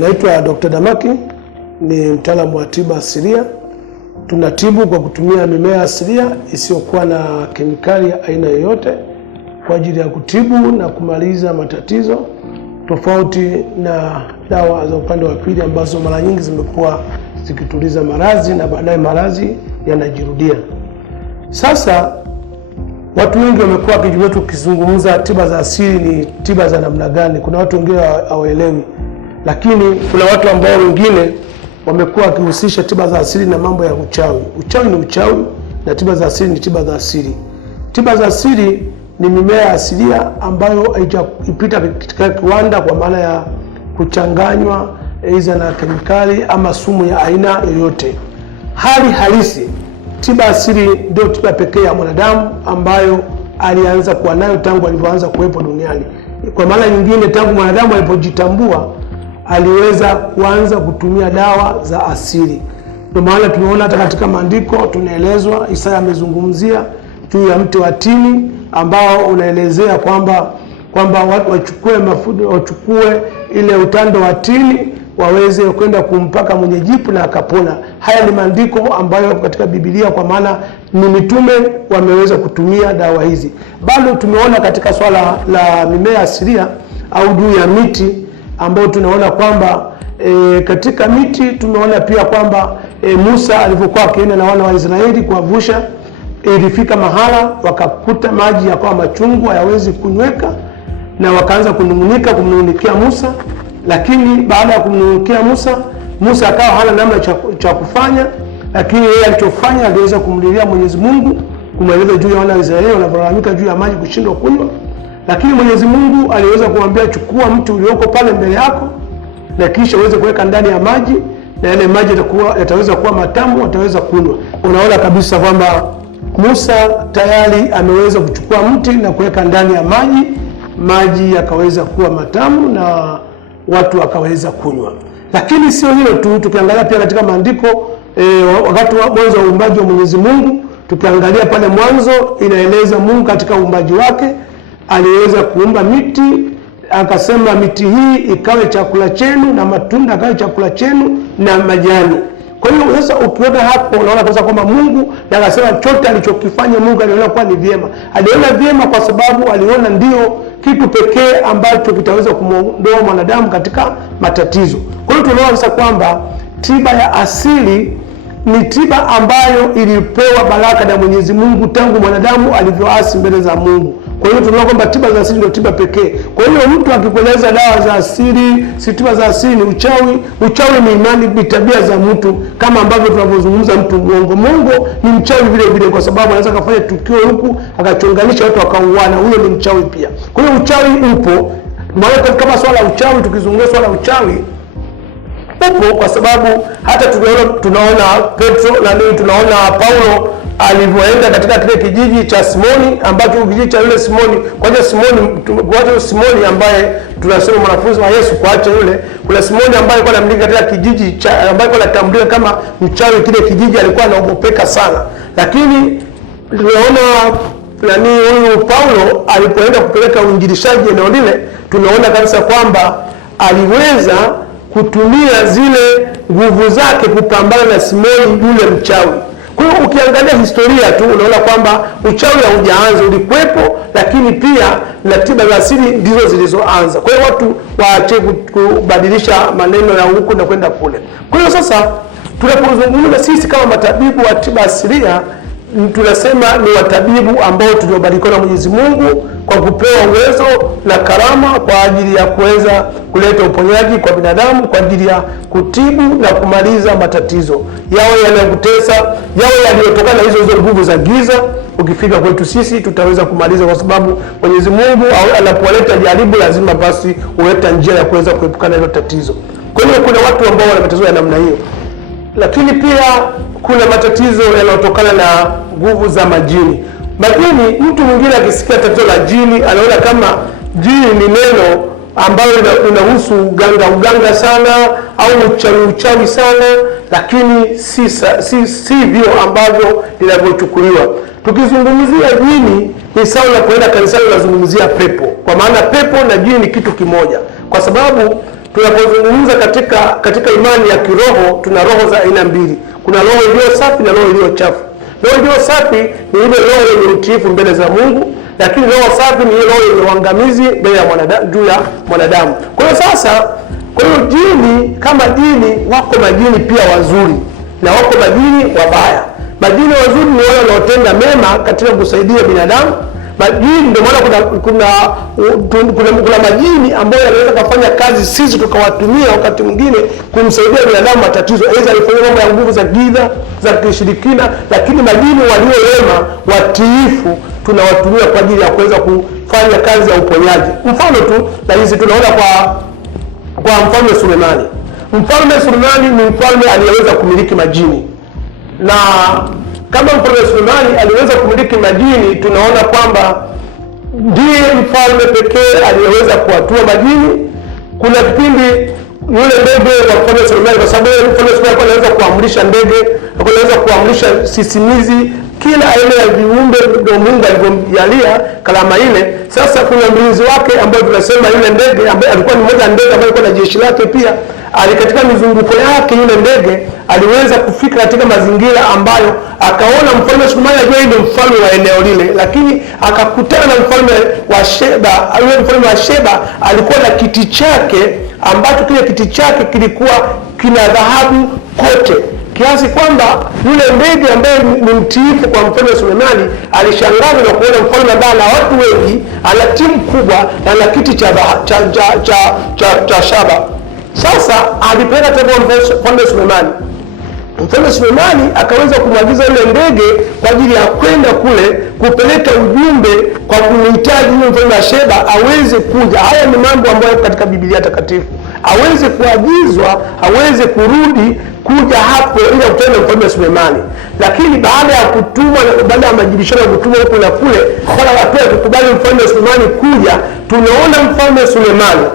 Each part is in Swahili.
Naitwa Dr. Damaki, ni mtaalamu wa tiba asilia. Tunatibu kwa kutumia mimea asilia isiyokuwa na kemikali ya aina yoyote kwa ajili ya kutibu na kumaliza matatizo, tofauti na dawa za upande wa pili ambazo mara nyingi zimekuwa zikituliza maradhi na baadaye maradhi yanajirudia. Sasa watu wengi wamekuwa kijumetu tukizungumza tiba za asili ni tiba za namna gani. Kuna watu wengine hawaelewi, lakini kuna watu ambao wengine wamekuwa wakihusisha tiba za asili na mambo ya uchawi. Uchawi ni uchawi na tiba za asili ni tiba za asili. Tiba za asili ni mimea asilia ambayo haijapita katika kiwanda kwa maana ya kuchanganywa aidha na kemikali ama sumu ya aina yoyote. Hali halisi, tiba asili ndio tiba pekee ya mwanadamu ambayo alianza kuwa nayo tangu alipoanza kuwepo duniani. Kwa maana nyingine, tangu mwanadamu alipojitambua aliweza kuanza kutumia dawa za asili. Ndio maana tumeona hata katika maandiko tunaelezwa, Isaya amezungumzia juu ya mti wa tini ambao unaelezea kwamba watu wachukue ile utando wa tini waweze kwenda kumpaka mwenye jipu na akapona. Haya ni maandiko ambayo katika Biblia, kwa maana ni mitume wameweza kutumia dawa hizi. Bado tumeona katika swala la mimea asilia au juu ya miti ambao tunaona kwamba katika miti tumeona pia kwamba Musa alivyokuwa akienda na wana wa Israeli kuwavusha, ilifika mahala wakakuta maji yakawa machungu hayawezi kunyweka, na wakaanza kumnungunikia Musa. Lakini baada ya kumnungunikia Musa akawa hana namna cha kufanya, lakini yeye alichofanya aliweza kumlilia Mwenyezi Mungu, kumweleza juu ya wana wa Israeli wanavyolalamika juu ya maji kushindwa kunywa. Lakini Mwenyezi Mungu aliweza kumwambia, chukua mti ulioko pale mbele yako na kisha uweze kuweka ndani ya maji, na yale maji yataweza kuwa matamu, wataweza kunywa. Unaona kabisa kwamba Musa tayari ameweza kuchukua mti na kuweka ndani ya maji yakaweza kuwa matamu na watu wakaweza kunywa. Lakini sio hilo tu, tukiangalia pia katika maandiko wakati wa mwanzo wa uumbaji wa Mwenyezi Mungu, tukiangalia pale mwanzo inaeleza Mungu katika uumbaji wake aliweza kuumba miti, akasema miti hii ikawe chakula chenu na matunda ikawe chakula chenu na majani. Kwa hiyo sasa ukiona hapo unaona kwanza kwamba Mungu na akasema chote alichokifanya Mungu aliona kuwa ni vyema. Aliona vyema kwa sababu aliona ndio kitu pekee ambacho kitaweza kumuondoa mwanadamu katika matatizo. Kwa hiyo tunaona sasa kwamba tiba ya asili ni tiba ambayo ilipewa baraka na Mwenyezi Mungu tangu mwanadamu alivyoasi mbele za Mungu. Kwa hiyo tunaona kwamba tiba za asili ndio tiba pekee. Kwa hiyo mtu akikueleza dawa za asili, si tiba za asili, ni uchawi. Uchawi ni imani, ni tabia za mtu, kama ambavyo tunavyozungumza mtu mwongo. Mungu ni mchawi vile vile, kwa sababu anaweza kufanya tukio huku akachonganisha watu wakauana. Huyo ni mchawi pia. Kwa hiyo uchawi upo. Maana kama swala la uchawi, tukizungumza swala la uchawi upo, kwa sababu hata tunaona Petro na leo tunaona Paulo alivyoenda katika kile kijiji cha Simoni, ambacho kijiji cha yule Simoni, kwa Simoni ambaye tunasema mwanafunzi wa Yesu, kuacha yule, kuna Simoni ambaye alikuwa anamiliki katika kijiji cha ambaye alikuwa anatambulika kama mchawi. Kile kijiji alikuwa anaogopeka sana. Lakini tunaona huyu Paulo alipoenda kupeleka uinjilishaji eneo lile, tunaona kabisa kwamba aliweza kutumia zile nguvu zake kupambana na Simoni yule mchawi. Kwa hiyo ukiangalia historia tu unaona kwamba uchawi haujaanza, ulikuwepo, lakini pia na tiba za asili ndizo zilizoanza. Kwa hiyo watu waache kubadilisha maneno ya huku na kwenda kule. Kwa hiyo sasa tunapozungumza sisi kama matabibu wa tiba asilia, tunasema ni watabibu ambao tuliobarikiwa na Mwenyezi Mungu kwa kupewa uwezo na karama kwa ajili ya kuweza kuleta uponyaji kwa binadamu, kwa ajili ya kutibu na kumaliza matatizo yao yanayokutesa, yao yaliyotokana na hizo nguvu za giza. Ukifika kwetu sisi tutaweza kumaliza, kwa sababu Mwenyezi Mungu anapoleta jaribu lazima basi huleta njia ya kuweza kuepukana hilo tatizo. Kwa hiyo kuna watu ambao wana matatizo ya namna hiyo. Lakini pia kuna matatizo yanayotokana na nguvu za majini. Majini, mtu mwingine akisikia tatizo la jini anaona kama jini ni neno ambalo linahusu uganga sana au uchawi sana, lakini sivyo ambavyo linavyochukuliwa. Tukizungumzia jini ni sawa na kwenda kanisani unazungumzia pepo, kwa maana pepo na jini ni kitu kimoja, kwa sababu tunapozungumza katika imani ya kiroho, tuna roho za aina mbili. Kuna roho iliyo safi na roho iliyo chafu. Roho iliyo safi ni ile roho yenye utiifu mbele za Mungu, lakini roho safi ni ile roho yenye uangamizi mbele ya mwanadamu, juu ya mwanadamu. Kwa hiyo sasa, jini kama jini, wako majini pia wazuri na wako majini wabaya. Majini wazuri ni wale wanaotenda mema katika kusaidia binadamu. Majini, ndio maana kuna majini ambayo yanaweza kufanya kazi sisi tukawatumia wakati mwingine kumsaidia binadamu matatizo, aidha alifanya mambo ya nguvu za giza za kishirikina, lakini majini walio wema watiifu tunawatumia kwa ajili ya kuweza kufanya kazi ya uponyaji. Mfano tu na hizi tunaona kwa mfalme Sulemani. Mfalme Sulemani ni mfalme aliyeweza kumiliki majini, na kama mfalme Sulemani aliweza kumiliki majini, tunaona kwamba ndiye mfalme pekee aliyeweza kuwatua majini. Kuna kipindi yule ndege wa mfalme Sulemani, kwa sababu mfalme Sulemani anaweza kuamrisha ndege, anaweza kuamrisha sisimizi, kila aina ya viumbe ndio Mungu alivyomjalia kalama ile. Sasa kuna mlinzi wake ambaye tunasema yule ndege ambaye alikuwa ni mmoja ndege ambaye alikuwa na jeshi lake pia, katika mizunguko yake yule ndege aliweza kufika katika mazingira ambayo akaona mfalme Sulemani ajua ndio mfalme wa eneo lile, lakini akakutana na mfalme wa Sheba. Yule mfalme wa Sheba alikuwa na kiti chake ambacho kile kiti chake kilikuwa kina dhahabu kote, kiasi kwamba yule ndege ambaye ni mtiifu kwa mfalme Sulemani alishangazwa na kuona mfalme ambaye ana watu wengi, ana timu kubwa na ana kiti cha shaba. Sasa alipeleka taarifa mfalme Sulemani. Mfalme Sulemani akaweza kumwagiza yule ndege kwa ajili ya kwenda kule kupeleka ujumbe kwa kumhitaji yule mfalme wa Sheba aweze kuja. Haya ni mambo ambayo katika Biblia takatifu, aweze kuagizwa, aweze kurudi kuja hapo ili kutana na mfalme Sulemani. Lakini baada ya kutumwa na baada ya majibishano ya kutumwa huko na kule, wala watu wakubali mfalme Sulemani kuja, tunaona mfalme Sulemani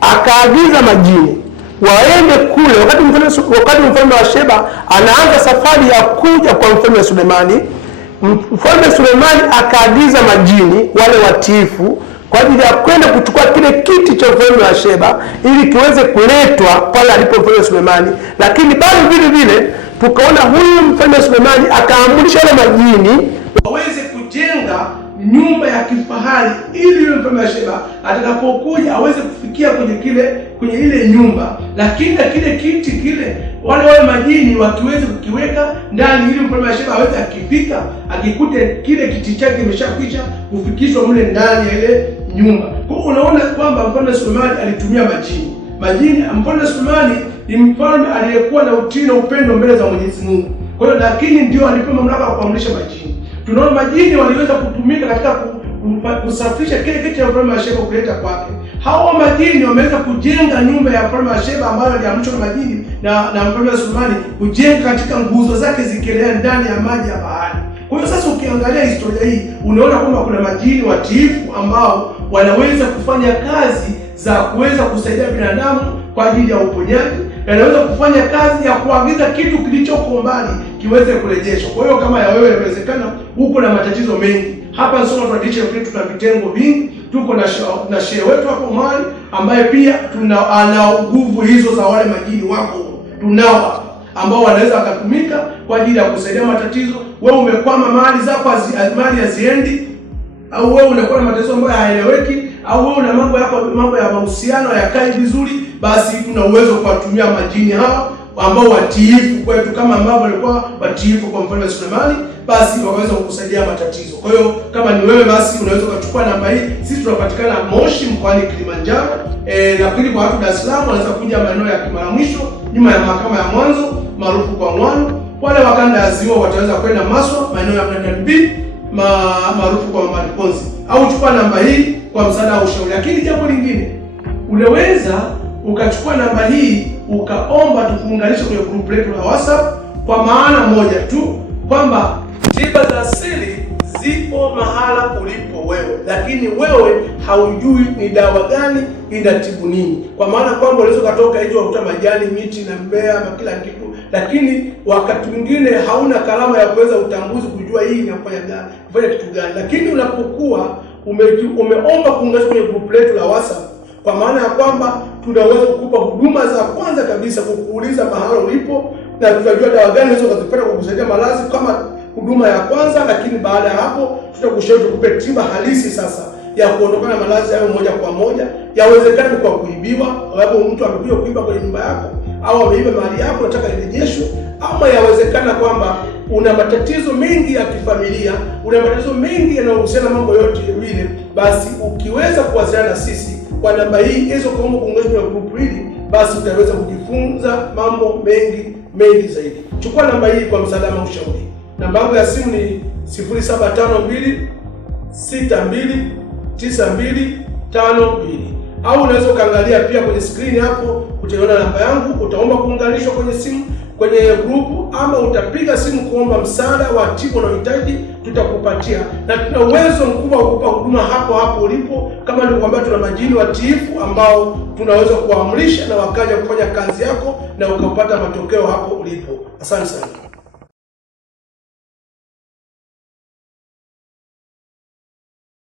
akaagiza majini waende kule. Wakati mfalme wa Sheba anaanza safari ya kuja kwa mfalme Sulemani, mfalme Sulemani akaagiza majini wale watiifu kwa ajili ya kwenda kuchukua kile kiti cha mfalme wa Sheba ili kiweze kuletwa pale alipo mfalme Sulemani. Lakini bado vile vile tukaona huyu mfalme Sulemani akaamrisha wale majini waweze kujenga nyumba ya kifahari ili yule mfalme wa Sheba atakapokuja aweze kufikia kwenye ile nyumba. Lakini kile kiti kile wale majini wakiweze kukiweka ndani ili mfalme wa Sheba aweze akifika akikute kile kiti chake kimeshakwisha kufikishwa mle ndani ya ile nyumba. Kwa unaona kwamba mfalme Sulemani alitumia majini. Mfalme Sulemani ni mfalme aliyekuwa na utii na upendo mbele za Mwenyezi Mungu. Kwa hiyo lakini ndio alipewa mamlaka ya kuamrisha majini. Tunaona majini waliweza kutumika katika kusafisha kile kiti cha mfalme wa Sheba kuleta kwake. Hao majini wameweza kujenga nyumba ya mfalme wa Sheba ambayo aliamrishwa na majini na mfalme wa Sulemani kujenga katika nguzo zake zikielea ndani ya maji ya bahari. Kwa hiyo sasa ukiangalia historia hii unaona kwamba kuna majini watiifu ambao wanaweza kufanya kazi za kuweza kusaidia binadamu kwa ajili ya uponyaji, yanaweza kufanya kazi ya kuagiza kitu kilichoko mbali kiweze kurejeshwa. Kwa hiyo kama ya wewe inawezekana uko na matatizo mengi. Hapa Song'wa Traditional Clinic tuna vitengo vingi. Tuko na shehe wetu hapo mahali ambaye pia ana nguvu hizo za wale majini wako. Tunao ambao wanaweza wakatumika kwa ajili ya kusaidia matatizo. Wewe umekwama mahali zako mali haziendi, au wewe unakuwa na matatizo ambayo hayaeleweki, au wewe una mambo ya mahusiano hayakai vizuri, basi tuna uwezo kuwatumia majini hawa ambao watiifu kwetu kama ambao walikuwa watiifu kwa mfalme Sulemani, basi waweza kukusaidia matatizo. Kwa hiyo kama ni wewe, basi unaweza kuchukua namba hii. Sisi tunapatikana Moshi mkoani Kilimanjaro, lakini kwa watu Dar es Salaam wanaweza kuja maeneo ya Kimara Mwisho nyuma ya mahakama ya mwanzo maarufu kwa Mwano. Wale wa kanda ya Ziwa wataweza kwenda Maswa maeneo ya MNB maarufu kwa Maripozi, au chukua namba hii kwa msaada wa ushauri. Lakini jambo lingine, unaweza ukachukua namba hii ukaomba tukuunganishe kwenye group letu la WhatsApp, kwa maana moja tu kwamba tiba za asili zipo mahala ulipo wewe, lakini wewe haujui ni dawa gani inatibu nini. Kwa maana kwamba unaweza kutoka hizo ukuta majani, miti na mmea na kila kitu, lakini wakati mwingine hauna kalama ya kuweza utambuzi kujua hii inafanya gani, kufanya kitu gani. Lakini unapokuwa umeomba kuunganishwa kwenye group letu la WhatsApp, kwa maana ya kwamba tunaweza kukupa huduma za kwanza kabisa, kukuuliza mahala ulipo, na tunajua dawa gani unaweza kuzipata kwa kusaidia malazi kama huduma ya kwanza. Lakini baada ya hapo tutakushauri tukupe tiba halisi sasa ya kuondokana na malazi hayo moja kwa moja. Yawezekana ni kwa kuibiwa, hapo mtu amekuja kuiba kwenye nyumba yako, au ameiba mali yako nataka irejeshwe, ama yawezekana kwamba una matatizo mengi ya kifamilia, una matatizo mengi yanayohusiana mambo yote vile. Basi ukiweza kuwasiliana na sisi kwa namba hii hizo, kama kuunganishwa na group hili, basi utaweza kujifunza mambo mengi zaidi. Chukua namba hii kwa msaada na ushauri. Namba yangu ya simu ni 0752629252, au unaweza ukaangalia pia kwenye screen hapo, utaona namba yangu. Utaomba kuunganishwa kwenye simu, kwenye group, ama utapiga simu kuomba msaada wa tiba unaohitaji, tutakupatia. Na tuna uwezo mkubwa wa kukupa huduma hapo ulipo. Kama nilikwambia, tuna majini watiifu ambao tunaweza kuamrisha na wakaja kufanya kazi yako na ukapata matokeo hapo ulipo. Asante sana.